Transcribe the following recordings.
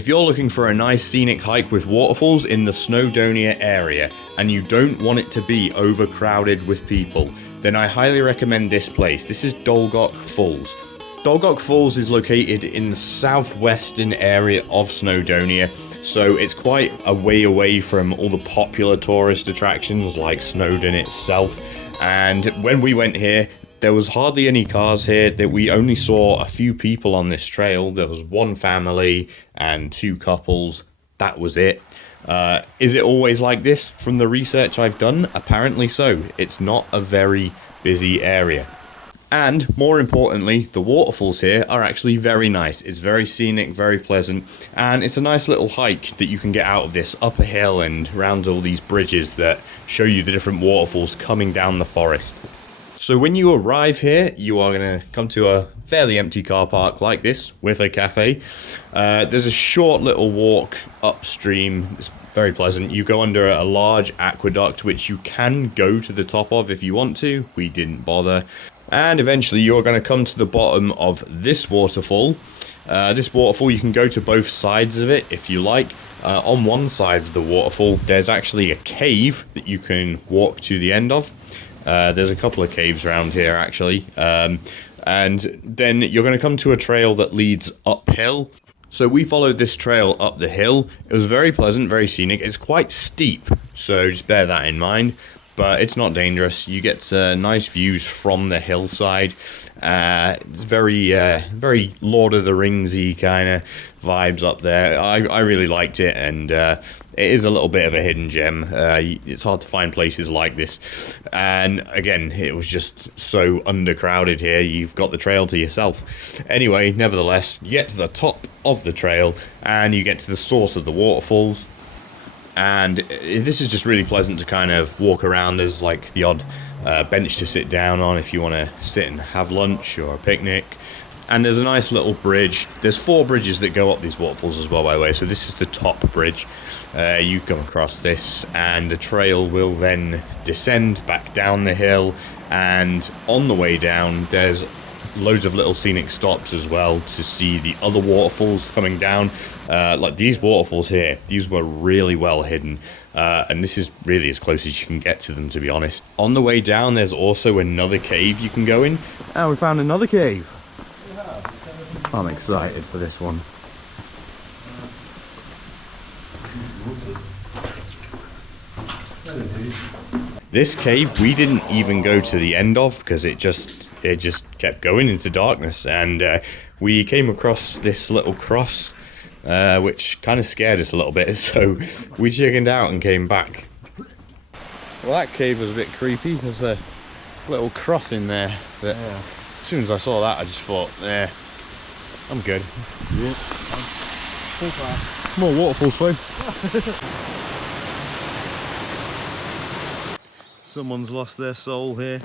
If you're looking for a nice scenic hike with waterfalls in the Snowdonia area, and you don't want it to be overcrowded with people, then I highly recommend this place. This is Dolgoch Falls. Dolgoch Falls is located in the southwestern area of Snowdonia, so it's quite a way away from all the popular tourist attractions like Snowdon itself. And when we went here, there was hardly any cars here. That we only saw a few people on this trail. There was one family and two couples. That was it. Is it always like this? From the research I've done, apparently so. It's not a very busy area. And more importantly, the waterfalls here are actually very nice. It's very scenic, very pleasant, and it's a nice little hike that you can get out of this up a hill and round all these bridges that show you the different waterfalls coming down the forest. So when you arrive here, you are going to come to a fairly empty car park like this with a cafe. There's a short little walk upstream. It's very pleasant. You go under a large aqueduct, which you can go to the top of if you want to. We didn't bother. And eventually you're going to come to the bottom of this waterfall. This waterfall, you can go to both sides of it if you like. On one side of the waterfall, there's actually a cave that you can walk to the end of. There's a couple of caves around here actually. And then you're going to come to a trail that leads uphill. So we followed this trail up the hill. It was very pleasant, very scenic. It's quite steep, so just bear that in mind. But it's not dangerous. You get nice views from the hillside. It's very Lord of the Ringsy kind of vibes up there. I really liked it, and it is a little bit of a hidden gem. It's hard to find places like this. And again, it was just so undercrowded here. You've got the trail to yourself. Anyway, nevertheless, you get to the top of the trail, and you get to the source of the waterfalls. And this is just really pleasant to kind of walk around. There's like the odd bench to sit down on if you want to sit and have lunch or a picnic. And there's a nice little bridge. There's 4 bridges that go up these waterfalls as well, by the way. So this is the top bridge. You come across this, and the trail will then descend back down the hill. And on the way down, there's loads of little scenic stops as well to see the other waterfalls coming down. Like these waterfalls here, these were really well hidden, and this is really as close as you can get to them, to be honest. On the way down, there's also another cave you can go in. And we found another cave. I'm excited for this one. This cave we didn't even go to the end of because it just kept going into darkness, and we came across this little cross, which kind of scared us a little bit, so we chickened out and came back. Well, that cave was a bit creepy. There's a little cross in there, but yeah. As soon as I saw that, I just thought, I'm good. Yeah. More waterfall flow. Someone's lost their soul here.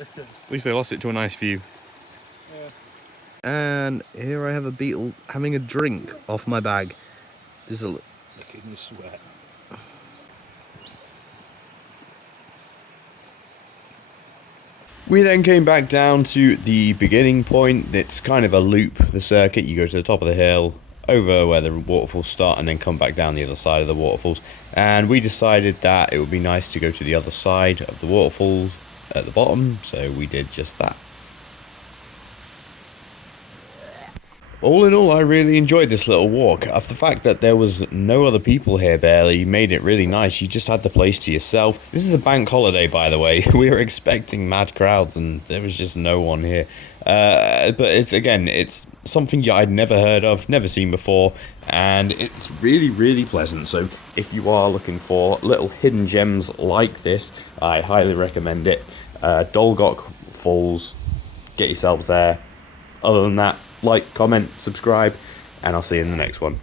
At least they lost it to a nice view. Yeah. And here I have a beetle having a drink off my bag. There's a making me sweat. We then came back down to the beginning point. It's kind of a loop, the circuit. You go to the top of the hill, over where the waterfalls start, and then come back down the other side of the waterfalls. And we decided that it would be nice to go to the other side of the waterfalls at the bottom, so we did just that. All in all, I really enjoyed this little walk. Of the fact that there was no other people here barely made it really nice. You just had the place to yourself. This is a bank holiday, by the way. We were expecting mad crowds and there was just no one here. But it's something I'd never heard of, never seen before, and it's really, really pleasant. So if you are looking for little hidden gems like this, I highly recommend it. Dolgoch Falls, get yourselves there. Other than that, like, comment, subscribe, and I'll see you in the next one.